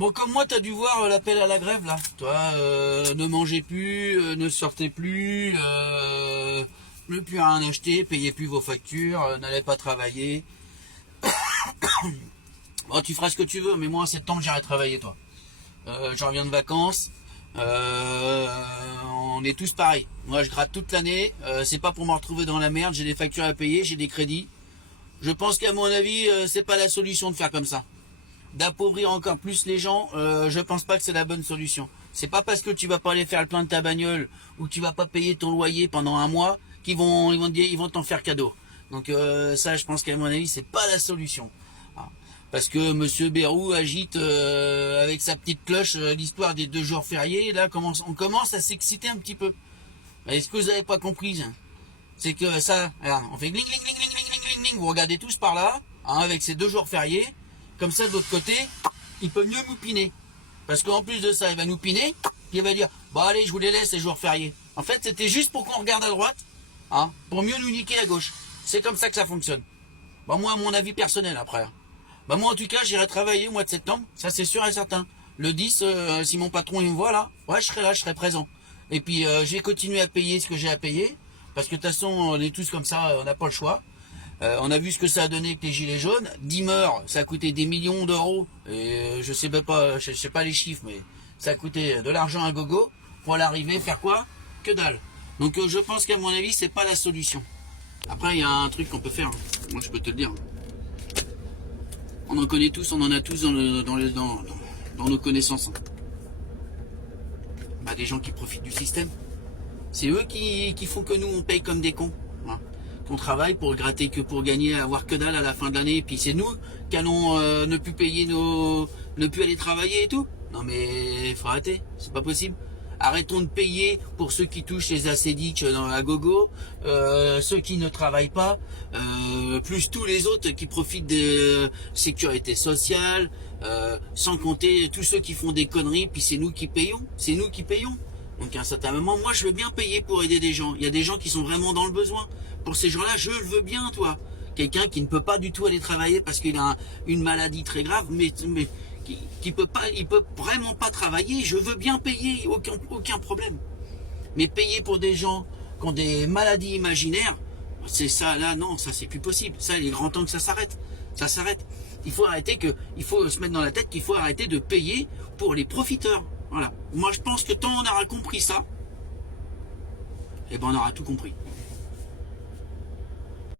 Bon, comme moi, t'as dû voir l'appel à la grève, là. Toi, ne mangez plus, ne sortez plus, ne plus rien acheter, payez plus vos factures, n'allez pas travailler. Bon, tu feras ce que tu veux, mais moi, en septembre, j'irai travailler, toi. Je reviens de vacances. On est tous pareils. Moi, je gratte toute l'année. C'est pas pour me retrouver dans la merde. J'ai des factures à payer, j'ai des crédits. Je pense qu'à mon avis, c'est pas la solution de faire comme ça. D'appauvrir encore plus les gens, je pense pas que c'est la bonne solution. C'est pas parce que tu vas pas aller faire le plein de ta bagnole ou que tu vas pas payer ton loyer pendant un mois ils vont t'en faire cadeau. Donc ça, je pense qu'à mon avis, c'est pas la solution. Ah. Parce que Monsieur Bayrou agite avec sa petite cloche l'histoire des 2 jours fériés. Là, on commence à s'exciter un petit peu. Mais ce que vous avez pas compris, hein, c'est que ça, regarde, on fait gling, gling, gling, gling, gling, gling, gling, vous regardez tous par là, hein, avec ces 2 jours fériés. Comme ça, de l'autre côté, il peut mieux nous piner. Parce qu'en plus de ça, il va nous piner, puis il va dire, bon allez, je vous les laisse les jours fériés. En fait, c'était juste pour qu'on regarde à droite, hein, pour mieux nous niquer à gauche. C'est comme ça que ça fonctionne. Bah moi, à mon avis personnel après. Bah moi, en tout cas, j'irai travailler au mois de septembre, ça c'est sûr et certain. Le 10, si mon patron il me voit là, ouais, je serai présent. Et puis, je vais continuer à payer ce que j'ai à payer, parce que de toute façon, on est tous comme ça, on n'a pas le choix. On a vu ce que ça a donné avec les gilets jaunes. 10 morts, ça a coûté des millions d'euros. Et je sais pas les chiffres, mais ça a coûté de l'argent à gogo pour l'arrivée faire quoi? Que dalle. Donc je pense qu'à mon avis, c'est pas la solution. Après, il y a un truc qu'on peut faire. Moi, je peux te le dire. On en connaît tous, on en a tous dans nos connaissances. Bah, des gens qui profitent du système. C'est eux qui font que nous, on paye comme des cons. Hein. Qu'on travaille pour gratter que pour gagner, avoir que dalle à la fin de l'année, et puis c'est nous qui allons ne plus payer ne plus aller travailler et tout. Non mais il faut arrêter, c'est pas possible. Arrêtons de payer pour ceux qui touchent les acédiques à gogo, ceux qui ne travaillent pas, plus tous les autres qui profitent de sécurité sociale, sans compter tous ceux qui font des conneries, puis c'est nous qui payons, c'est nous qui payons. Donc à un certain moment, moi je veux bien payer pour aider des gens. Il y a des gens qui sont vraiment dans le besoin. Pour ces gens-là, je le veux bien, toi. Quelqu'un qui ne peut pas du tout aller travailler parce qu'il a une maladie très grave, mais qui peut pas, il peut vraiment pas travailler. Je veux bien payer, aucun problème. Mais payer pour des gens qui ont des maladies imaginaires, c'est ça là, non, ça c'est plus possible. Ça, il est grand temps que ça s'arrête. Ça s'arrête. Il faut se mettre dans la tête qu'il faut arrêter de payer pour les profiteurs. Voilà. Moi, je pense que tant on aura compris ça, eh ben on aura tout compris.